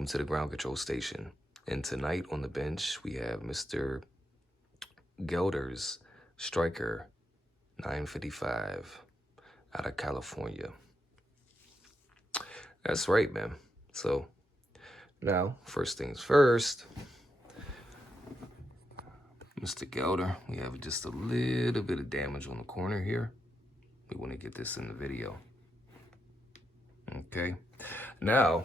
welcome to the ground control station. And tonight on the bench, we have Mr. Gelder's Stryker 955 out of California. That's right, man. So now, first things first, Mr. Gelder, we have just a little bit of damage on the corner here. We want to get this in the video. Okay. Now,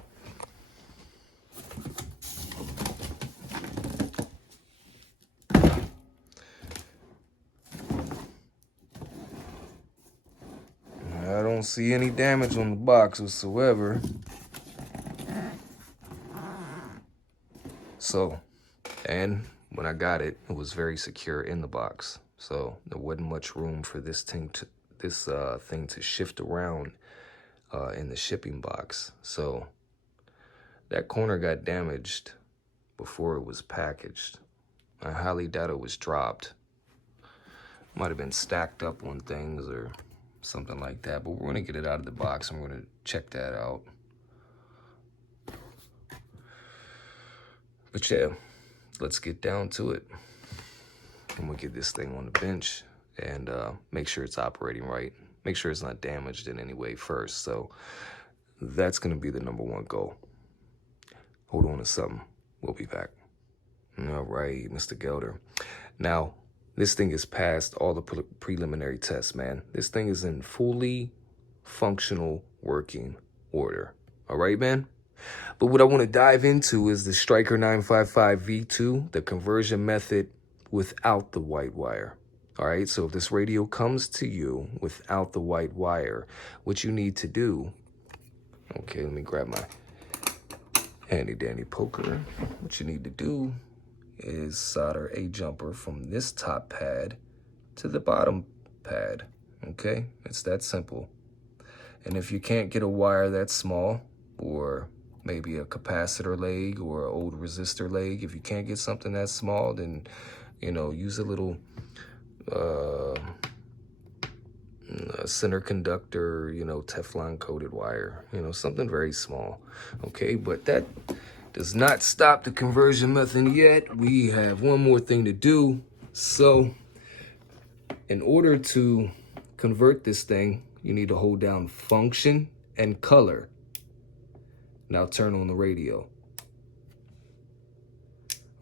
I don't see any damage on the box whatsoever. So, and when I got it, it was very secure in the box. So there wasn't much room for this thing to shift around in the shipping box. So that corner got damaged before it was packaged. I highly doubt it was dropped. Might have been stacked up on things or something like that, but we're gonna get it out of the box and we're gonna check that out. But yeah, let's get down to it. And we'll get this thing on the bench and make sure it's operating right. Make sure it's not damaged in any way first. So that's gonna be the #1 goal. Hold on to something. We'll be back. All right, Mr. Gelder. Now, this thing has passed all the preliminary tests, man. This thing is in fully functional working order. All right, man? But what I want to dive into is the Stryker 955 V2, the conversion method without the white wire. All right, so if this radio comes to you without the white wire, what you need to do, okay, let me grab my handy dandy poker. What you need to do is solder a jumper from this top pad to the bottom pad, okay? It's that simple. And if you can't get a wire that small, or maybe a capacitor leg or an old resistor leg, if you can't get something that small, then, you know, use a little center conductor, you know, Teflon coated wire, you know, something very small, okay? But that does not stop the conversion method yet. We have one more thing to do. So in order to convert this thing, you need to hold down function and color. Now turn on the radio.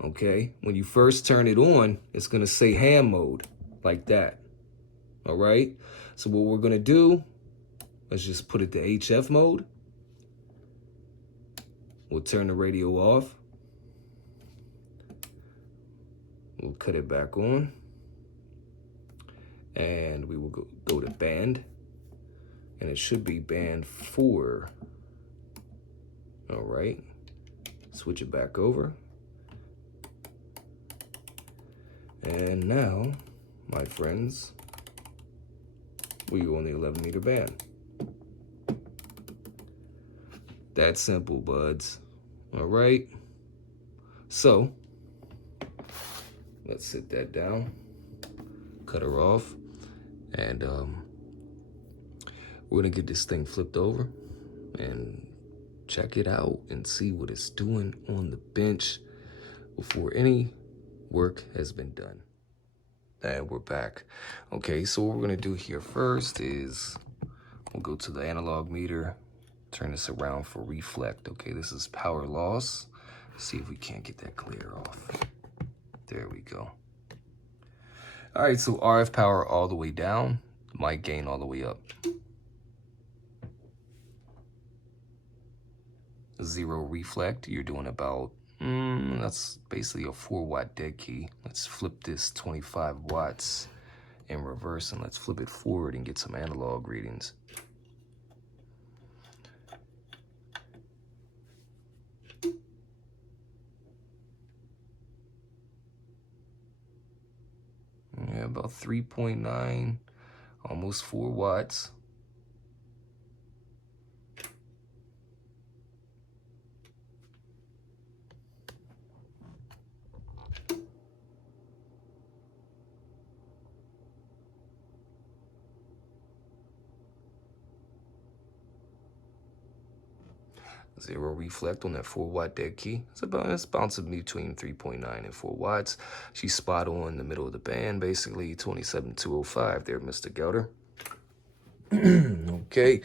Okay, when you first turn it on, it's gonna say ham mode, like that. All right, so what we're gonna do, let's just put it to HF mode. We'll turn the radio off. We'll cut it back on. And we will go to band. And it should be band 4. All right, switch it back over. And now, my friends, we are on the 11-meter band. That simple, buds. All right. So let's sit that down, cut her off, and we're gonna get this thing flipped over and check it out and see what it's doing on the bench before any work has been done. And we're back. Okay, so what we're gonna do here first is we'll go to the analog meter, turn this around for reflect. Okay, this is power loss. See if we can't get that clear off. There we go. All right, so RF power all the way down, mic gain all the way up. 0 reflect, you're doing about, that's basically a 4-watt dead key. Let's flip this 25 watts in reverse and let's flip it forward and get some analog readings. Yeah, about 3.9, almost 4 watts. Zero reflect on that 4-watt dead key. It's bouncing between 3.9 and 4 watts. She's spot on in the middle of the band, basically 27,205 there, Mr. Gelder. Okay,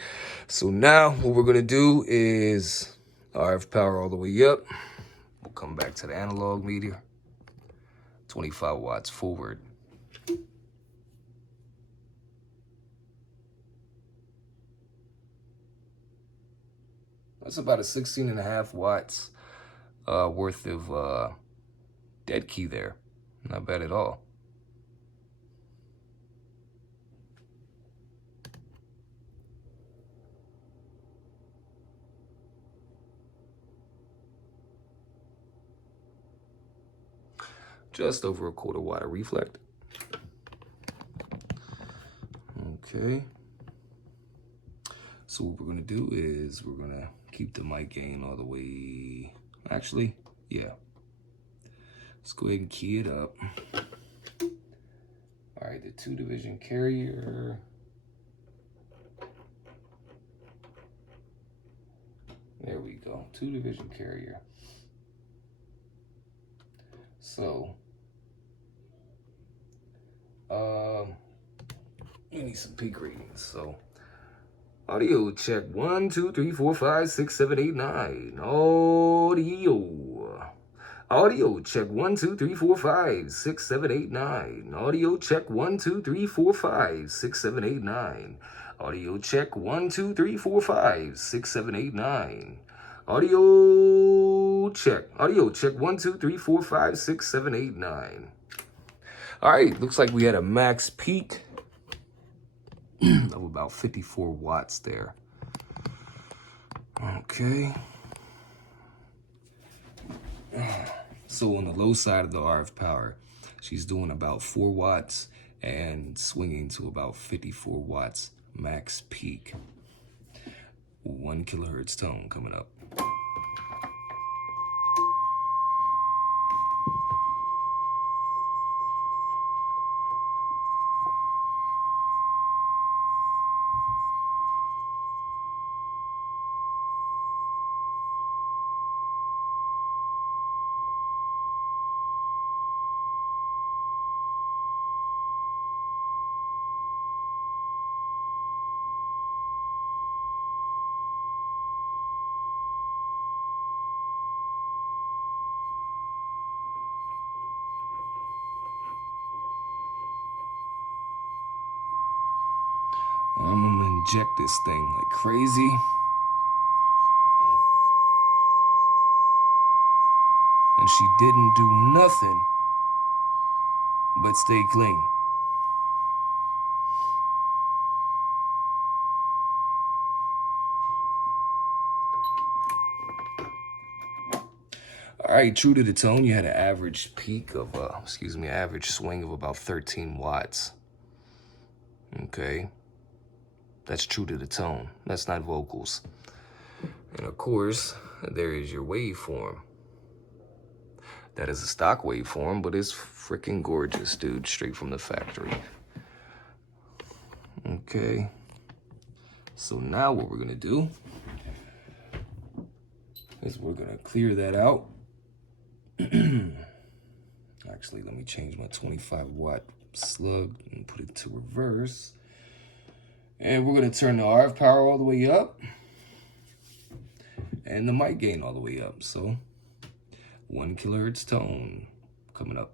so now what we're gonna do is RF power all the way up. We'll come back to the analog meter. 25 watts forward. That's about a 16.5 watts worth of dead key there. Not bad at all. Just over a 1/4 watt of reflect. Okay. So what we're gonna do is we're gonna keep the mic gain all the way. Actually, yeah. Let's go ahead and key it up. All right, the 2-division carrier. There we go, 2-division carrier. So, we need some peak readings. So, audio check 1, 2, 3, 4, 5, 6, 7, 8, 9. Audio check 1, 2, 3, 4, 5, 6, 7, 8, 9. Audio check 1, 2, 3, 4, 5, 6, 7, 8, 9. Audio check 1, 2, 3, 4, 5, 6, 7, 8, 9. Audio check 1, 2, 3, 4, 5, 6, 7, 8, 9. All right, looks like we had a max peak of about 54 watts there. Okay. So on the low side of the RF power, she's doing about 4 watts and swinging to about 54 watts max peak. 1 kilohertz tone coming up. I'm gonna inject this thing like crazy. And she didn't do nothing but stay clean. All right, true to the tone, you had an average peak of, average swing of about 13 watts. Okay. That's true to the tone. That's not vocals. And of course, there is your waveform. That is a stock waveform, but it's freaking gorgeous, dude, straight from the factory. Okay. So now what we're gonna do is we're gonna clear that out. Actually, let me change my 25 watt slug and put it to reverse. And we're gonna turn the RF power all the way up and the mic gain all the way up. So 1 kilohertz tone coming up.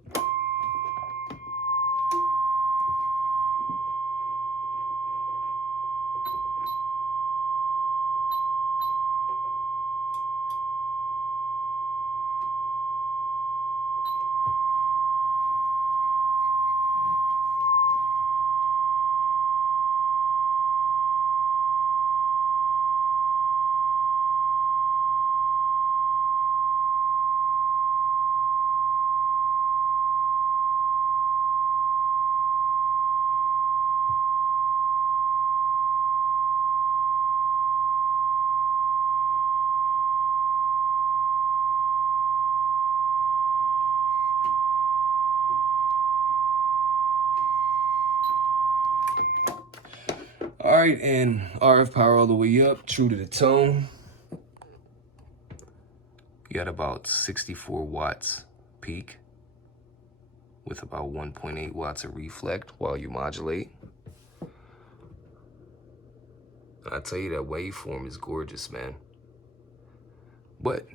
All right, and RF power all the way up, true to the tone. You're at about 64 watts peak with about 1.8 watts of reflect while you modulate. I tell you, that waveform is gorgeous, man. But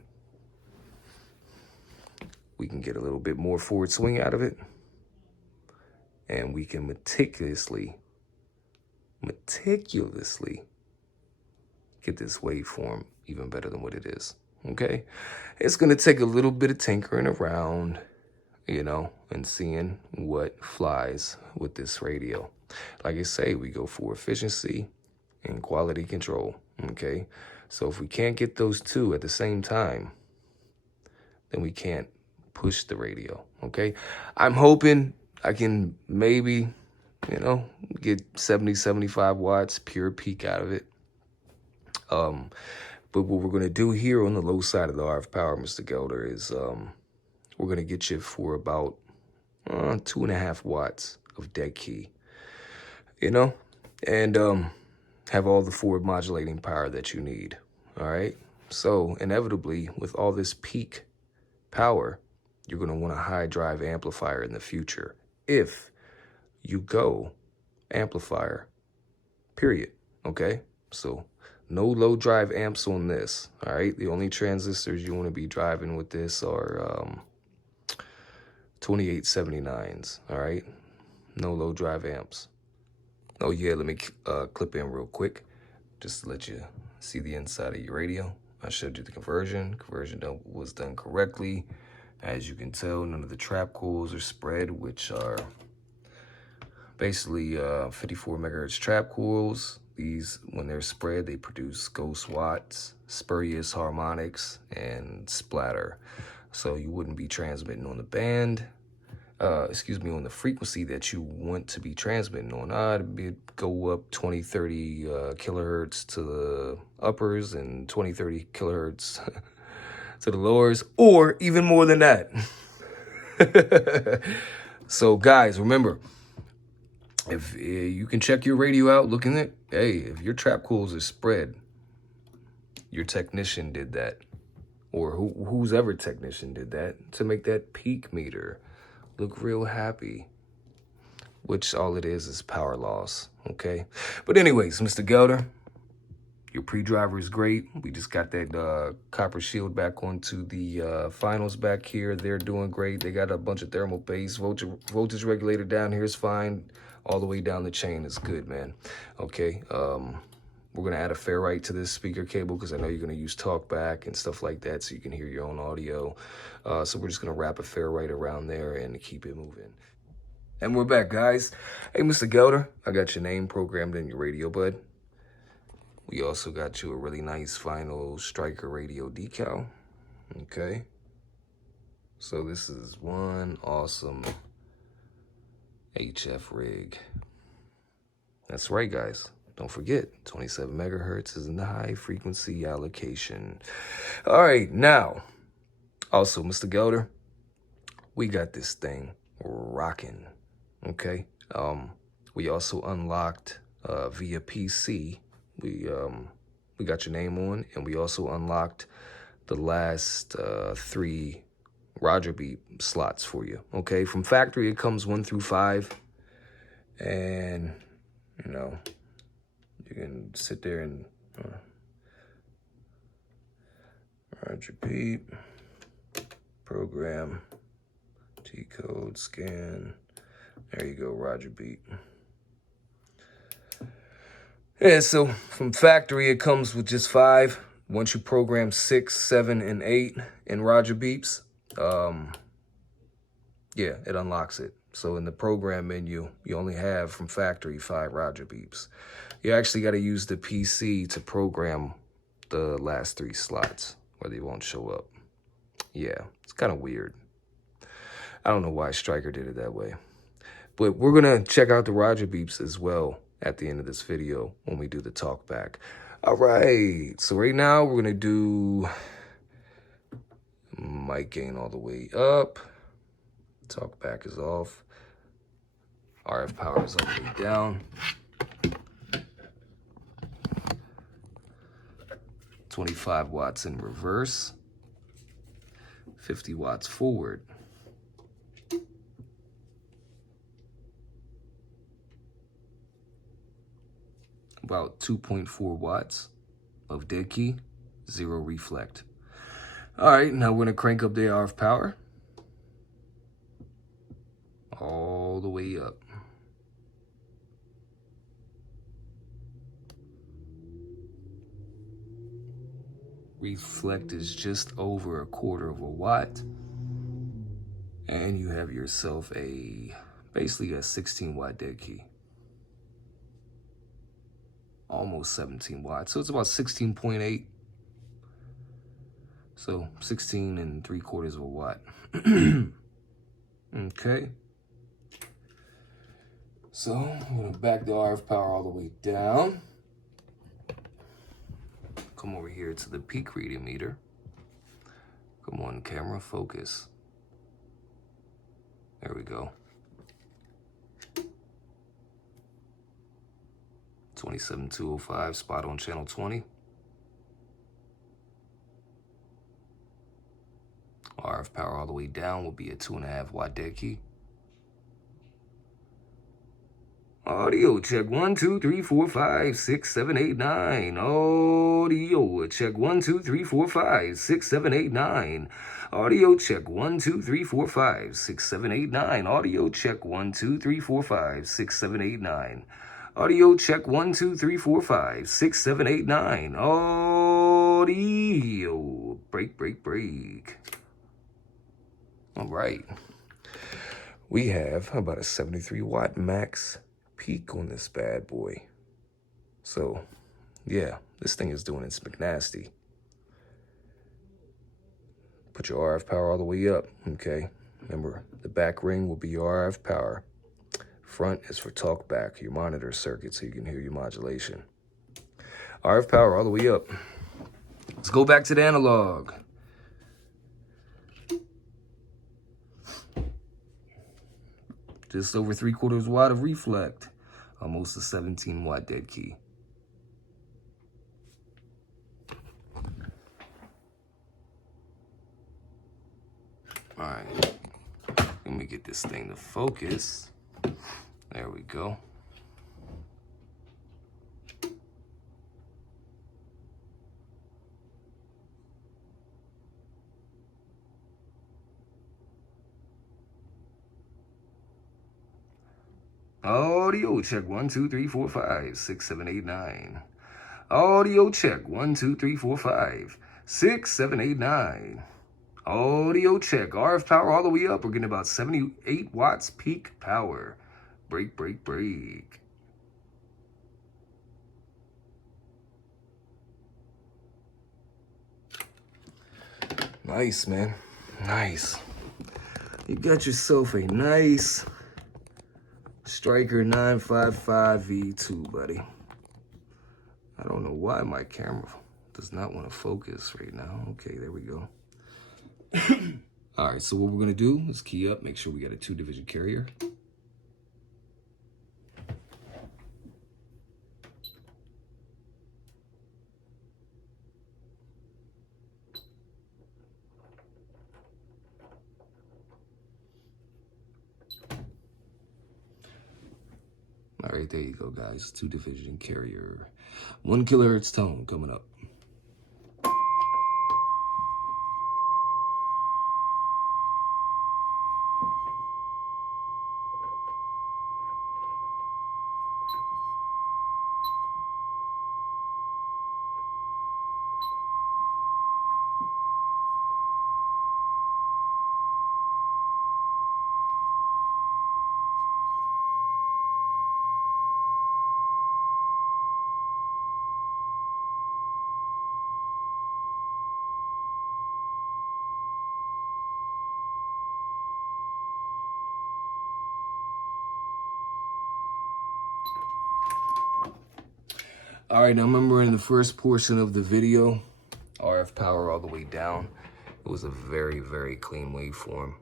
we can get a little bit more forward swing out of it, and we can meticulously get this waveform even better than what it is, okay? It's gonna take a little bit of tinkering around, you know, and seeing what flies with this radio. Like I say, we go for efficiency and quality control, okay? So if we can't get those two at the same time, then we can't push the radio, okay? I'm hoping I can maybe, you know, get 70, 75 watts pure peak out of it. But what we're going to do here on the low side of the RF power, Mr. Gelder, is we're going to get you for about 2.5 watts of dead key, you know, and have all the forward modulating power that you need, all right? So inevitably, with all this peak power, you're going to want a high drive amplifier in the future if you go amplifier, period, okay? So no low drive amps on this, all right? The only transistors you want to be driving with this are 2879s, all right? No low drive amps. Oh yeah, let me clip in real quick just to let you see the inside of your radio. I showed you the conversion. Conversion was done correctly. As you can tell, none of the trap coils are spread, which are basically 54 megahertz trap coils. These, when they're spread, they produce ghost watts, spurious harmonics, and splatter. So you wouldn't be transmitting on the band, on the frequency that you want to be transmitting on. It'd go up 20, 30 kilohertz to the uppers and 20, 30 kilohertz to the lowers, or even more than that. So guys, remember, if you can check your radio out looking at, hey, if your trap coils are spread, your technician did that, or whose ever technician did that to make that peak meter look real happy, which all it is power loss, okay? But anyways, Mr. Gelder, your pre-driver is great. We just got that copper shield back onto the finals back here. They're doing great. They got a bunch of thermal paste. Voltage regulator down here is fine. All the way down the chain is good, man. Okay, we're gonna add a ferrite to this speaker cable because I know you're gonna use talkback and stuff like that so you can hear your own audio. So we're just gonna wrap a ferrite around there and keep it moving. And we're back, guys. Hey, Mr. Gelder, I got your name programmed in your radio, bud. We also got you a really nice final Stryker radio decal, okay? So this is one awesome HF rig. That's right, guys. Don't forget, 27 megahertz is in the high frequency allocation. All right, now, also, Mr. Gelder, we got this thing rocking, okay? We also unlocked via PC. We got your name on, and we also unlocked the last 3 Roger beep slots for you, okay? From factory, it comes 1 through 5, and, you know, you can sit there and Roger beep, program, T-code, scan. There you go, Roger beep. Yeah, so from factory, it comes with just 5. Once you program 6, 7, and 8 in Roger beeps, yeah, it unlocks it. So in the program menu, you only have from factory 5 Roger beeps. You actually got to use the PC to program the last 3 slots, or they won't show up. Yeah, it's kind of weird. I don't know why Stryker did it that way. But we're going to check out the Roger beeps as well at the end of this video when we do the talk back. All right, so right now we're going to do mic gain all the way up. Talk back is off. RF power is all the way down. 25 watts in reverse. 50 watts forward. About 2.4 watts of dead key, 0 reflect. All right, now we're gonna crank up the RF power all the way up. Reflect is just over 1/4 of a watt. And you have yourself basically a 16 watt dead key. Almost 17 watts. So it's about 16.8. So 16 3/4 of a watt. Okay. So I'm gonna back the RF power all the way down. Come over here to the peak reading meter. Come on, camera, focus. There we go. 27205, spot on channel 20. RF power all the way down will be a 2.5 watt dead key. Audio check 1 2 3 4 5 6 7 8 9. Audio check 1 2 3 4 5 6 7 8 9. Audio check 1 2 3 4 5 6 7 8 9. Audio check 1 2 3 4 5 6 7 8 9. Audio check 1 2 3 4 5 6 7 8 9. Audio break. All right. We have about a 73 watt max peak on this bad boy. So, yeah, this thing is doing its McNasty. Put your RF power all the way up, okay? Remember, the back ring will be your RF power. Front is for talk back, your monitor circuit, so you can hear your modulation. RF power all the way up. Let's go back to the analog. Just over 3/4 watt of reflect. Almost a 17 watt dead key. All right, let me get this thing to focus. There we go. Audio check 1 2 3 4 5 6 7 8 9. Audio check 1 2 3 4 5 6 7 8 9. Audio check. RF power all the way up. We're getting about 78 watts peak power. Break. Nice, man. Nice. You got yourself a nice Stryker 955 V2, buddy. I don't know why my camera does not want to focus right now. Okay, there we go. All right, so what we're gonna do is key up, make sure we got a 2-division carrier. All right, there you go, guys. 2-division carrier. 1 kHz tone coming up. All right, now remember in the first portion of the video, RF power all the way down. It was a very, very clean waveform.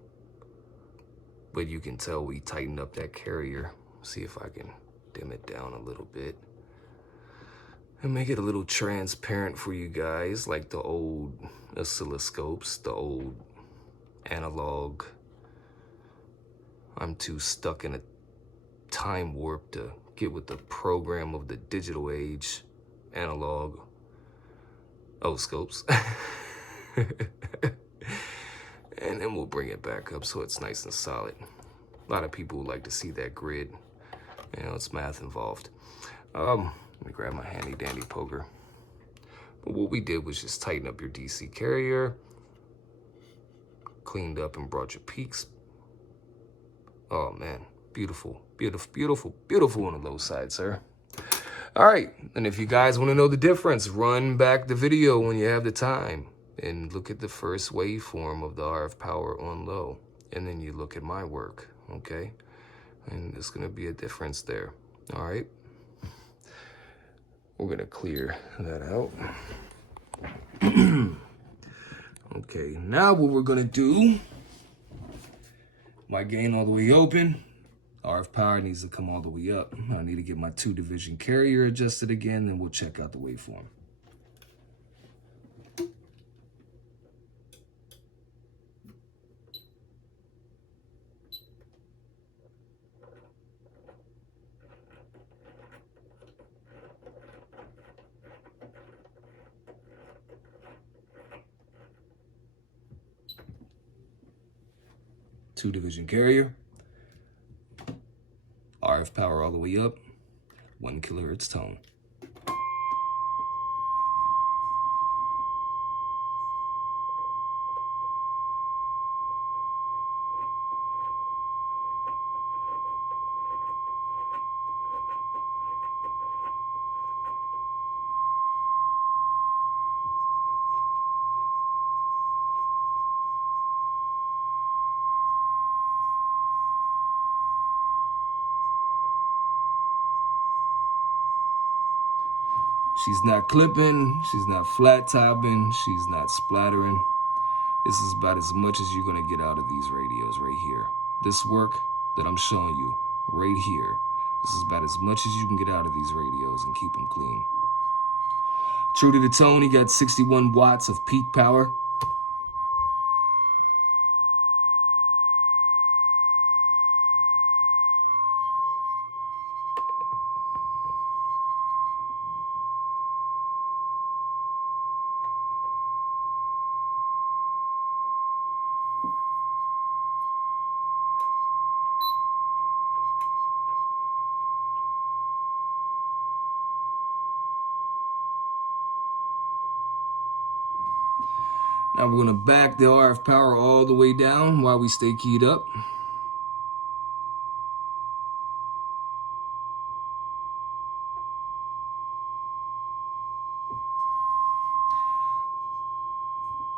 But you can tell we tightened up that carrier. See if I can dim it down a little bit. And make it a little transparent for you guys, like the old oscilloscopes, the old analog. I'm too stuck in a time warp to get with the program of the digital age. Analog oscopes. And then we'll bring it back up so it's nice and solid. A lot of people would like to see that grid. You know, it's math involved. Let me grab my handy dandy poker. But what we did was just tighten up your DC carrier, cleaned up and brought your peaks. Oh man, beautiful, beautiful, beautiful, beautiful on the low side, sir. All right, and if you guys want to know the difference, run back the video when you have the time and look at the first waveform of the RF power on low, and then you look at my work, okay? And there's gonna be a difference there, all right? We're gonna clear that out. Okay, now what we're gonna do, my gain all the way open, RF power needs to come all the way up. I need to get my 2-division carrier adjusted again, and we'll check out the waveform. Two-division carrier, RF power all the way up, 1 kilohertz tone. She's not clipping, she's not flat topping, she's not splattering. This is about as much as you're gonna get out of these radios right here. This work that I'm showing you right here, this is about as much as you can get out of these radios and keep them clean. True to the tone, he got 61 watts of peak power. Now we're gonna back the RF power all the way down while we stay keyed up.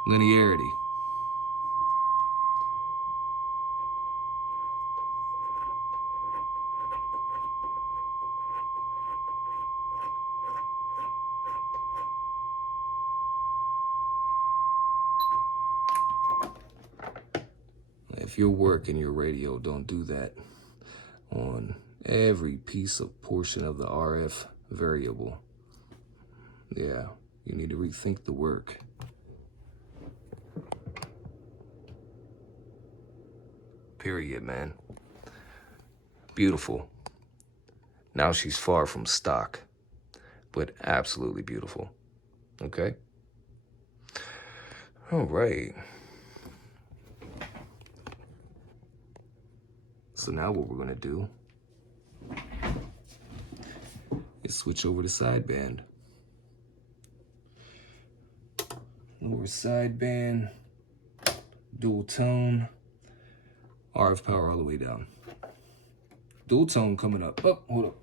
Linearity. If your work and your radio don't do that on every piece of portion of the RF variable, yeah, you need to rethink the work. Period, man. Beautiful. Now she's far from stock, but absolutely beautiful. Okay? All right. So now what we're gonna do is switch over to sideband. Lower sideband, dual tone, RF power all the way down. Dual tone coming up. Oh, hold up.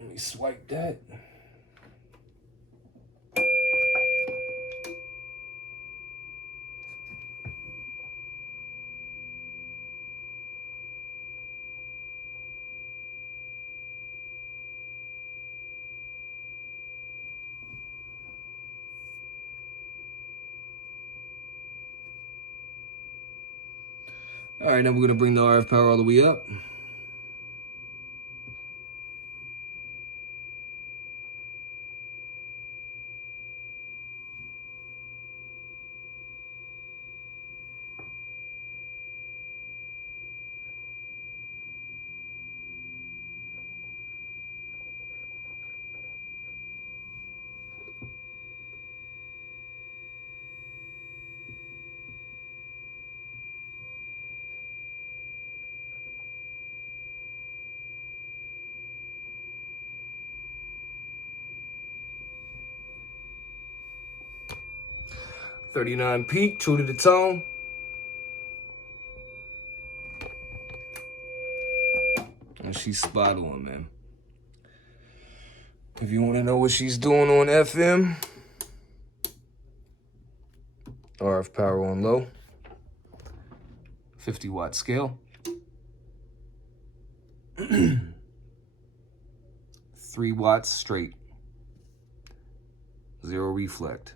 Let me swipe that. All right, now we're gonna bring the RF power all the way up. 39 peak, true to the tone. And she's spot on, man. If you want to know what she's doing on FM, RF power on low, 50-watt scale, 3 watts straight, 0 reflect.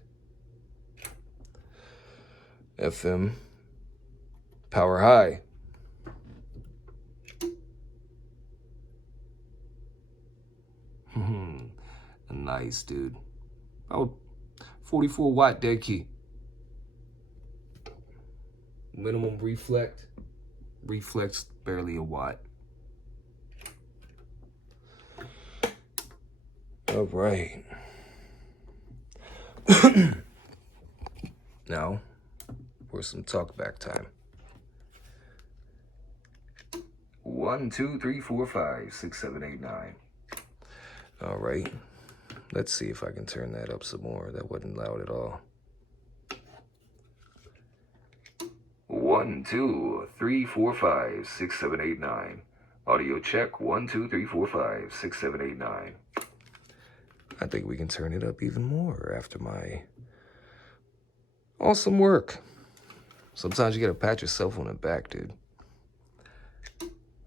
FM power high, nice, dude. Oh, 44-watt dead key. Minimum reflect. Reflects barely a watt. All right. Now, for some talkback time. 1, 2, 3, 4, 5, 6, 7, 8, 9. All right. Let's see if I can turn that up some more. That wasn't loud at all. 1, 2, 3, 4, 5, 6, 7, 8, 9. Audio check. 1, 2, 3, 4, 5, 6, 7, 8, 9. I think we can turn it up even more after my awesome work. Sometimes you gotta pat yourself on the back, dude.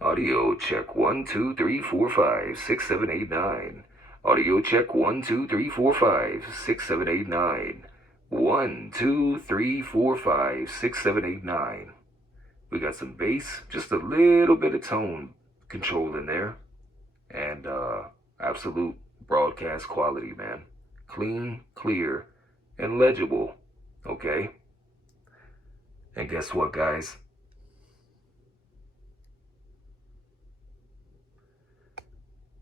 Audio check. 1, 2, 3, 4, 5, 6, 7, 8, 9. Audio check. 1, 2, 3, 4, 5, 6, 7, 8, 9. 1, 2, 3, 4, 5, 6, 7, 8, 9. We got some bass, just a little bit of tone control in there, and absolute broadcast quality, man. Clean, clear, and legible. Okay. And guess what, guys?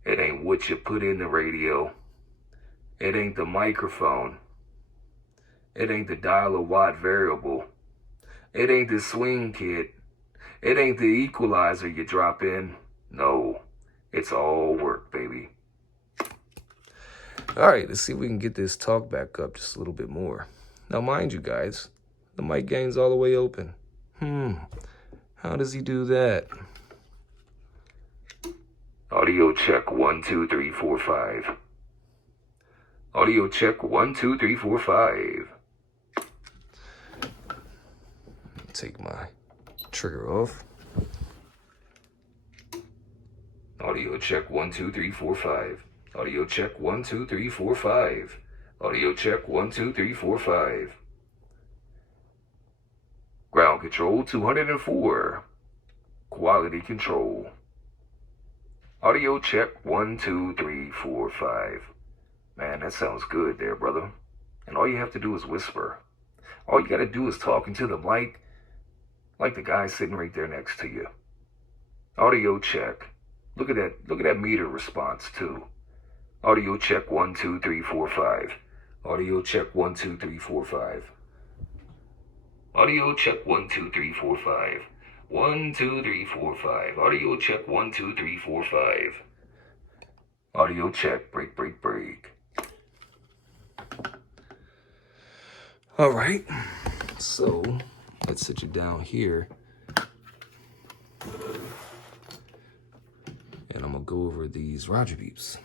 It ain't what you put in the radio. It ain't the microphone. It ain't the dial-a-watt variable. It ain't the swing kit. It ain't the equalizer you drop in. No, it's all work, baby. All right, let's see if we can get this talk back up just a little bit more. Now, mind you guys, the mic gain's all the way open. How does he do that? Audio check. 1, 2, 3, 4, 5. Audio check. 1, 2, 3, 4, 5. Take my trigger off. Audio check. 1, 2, 3, 4, 5. Audio check. 1, 2, 3, 4, 5. Audio check. 1, 2, 3, 4, 5. Ground control 204. Quality control. Audio check. 1, 2, 3, 4, 5. Man, that sounds good there, brother. And all you have to do is whisper. All you gotta do is talk into the mic like the guy sitting right there next to you. Audio check. Look at that meter response too. Audio check. 1, 2, 3, 4, 5. Audio check. 1, 2, 3, 4, 5. Audio check. 1, 2, 3, 4, 5. 1, 2, 3, 4, 5. Audio check. 1, 2, 3, 4, 5. Audio check. Break, break, break. All right. So let's sit you down here. And I'm gonna go over these Roger beeps.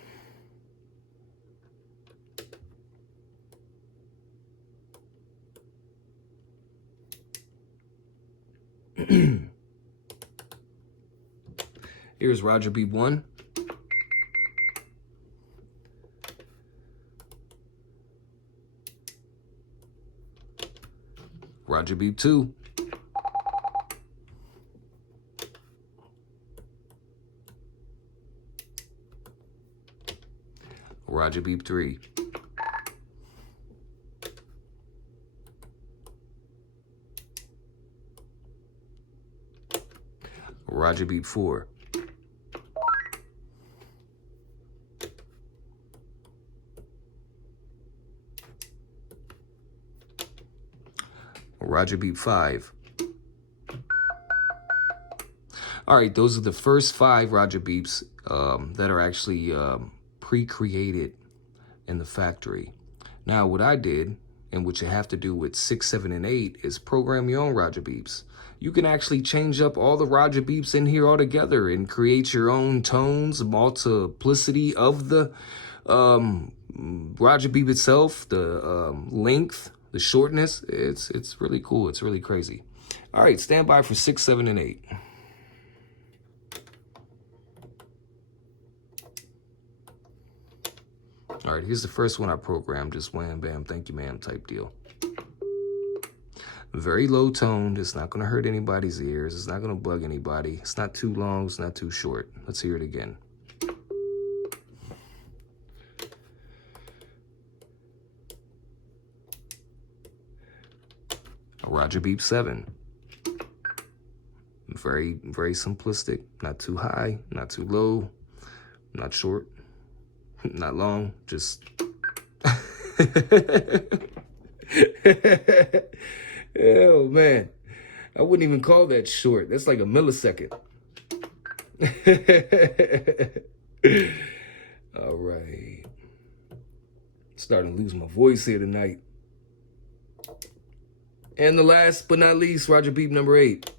Here's Roger beep 1. Roger beep 2. Roger beep 3. Roger beep 4. Roger beep 5. All right, those are the first 5 Roger beeps that are actually pre-created in the factory. Now, what I did And what you have to do with 6, 7, and 8 is program your own Roger beeps. You can actually change up all the Roger beeps in here altogether and create your own tones, multiplicity of the Roger beep itself, the length, the shortness. It's really cool. It's really crazy. All right, stand by for 6, 7, and 8. All right, here's the first one I programmed. Just wham, bam, thank you, ma'am type deal. Very low toned. It's not going to hurt anybody's ears. It's not going to bug anybody. It's not too long. It's not too short. Let's hear it again. A Roger Beep 7. Very, very simplistic. Not too high, not too low, not short, not long. Just... Oh, man. I wouldn't even call that short. That's like a millisecond. All right. Starting to lose my voice here tonight. And the last but not least, Roger Beep number 8.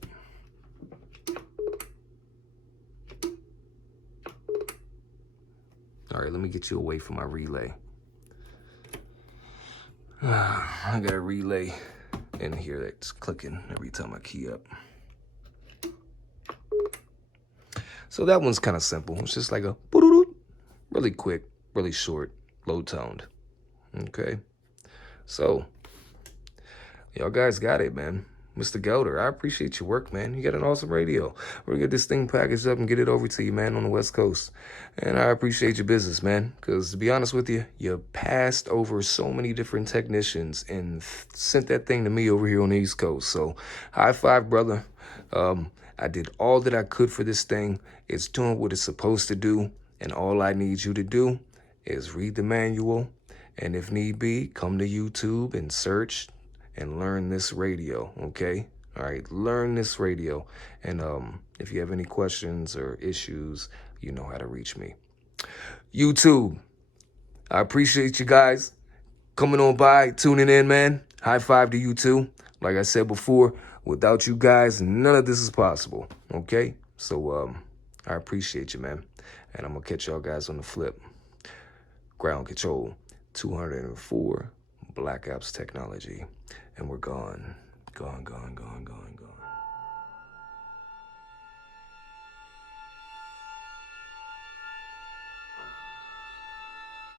All right, let me get you away from my relay. I got a relay in here that's clicking every time I key up. So that one's kind of simple. It's just like a really quick, really short, low toned. Okay. So y'all guys got it, man. Mr. Gelder, I appreciate your work, man. You got an awesome radio. We're going to get this thing packaged up and get it over to you, man, on the West Coast. And I appreciate your business, man, because to be honest with you, you passed over so many different technicians and sent that thing to me over here on the East Coast. So high five, brother. I did all that I could for this thing. It's doing what it's supposed to do. And all I need you to do is read the manual. And if need be, come to YouTube and search and learn this radio, okay? All right, learn this radio. And if you have any questions or issues, you know how to reach me. YouTube, I appreciate you guys coming on by, tuning in, man. High five to you too. Like I said before, without you guys, none of this is possible, okay? So I appreciate you, man. And I'm going to catch y'all guys on the flip. Ground Control 204, Black Apps Technology. And we're gone. Gone.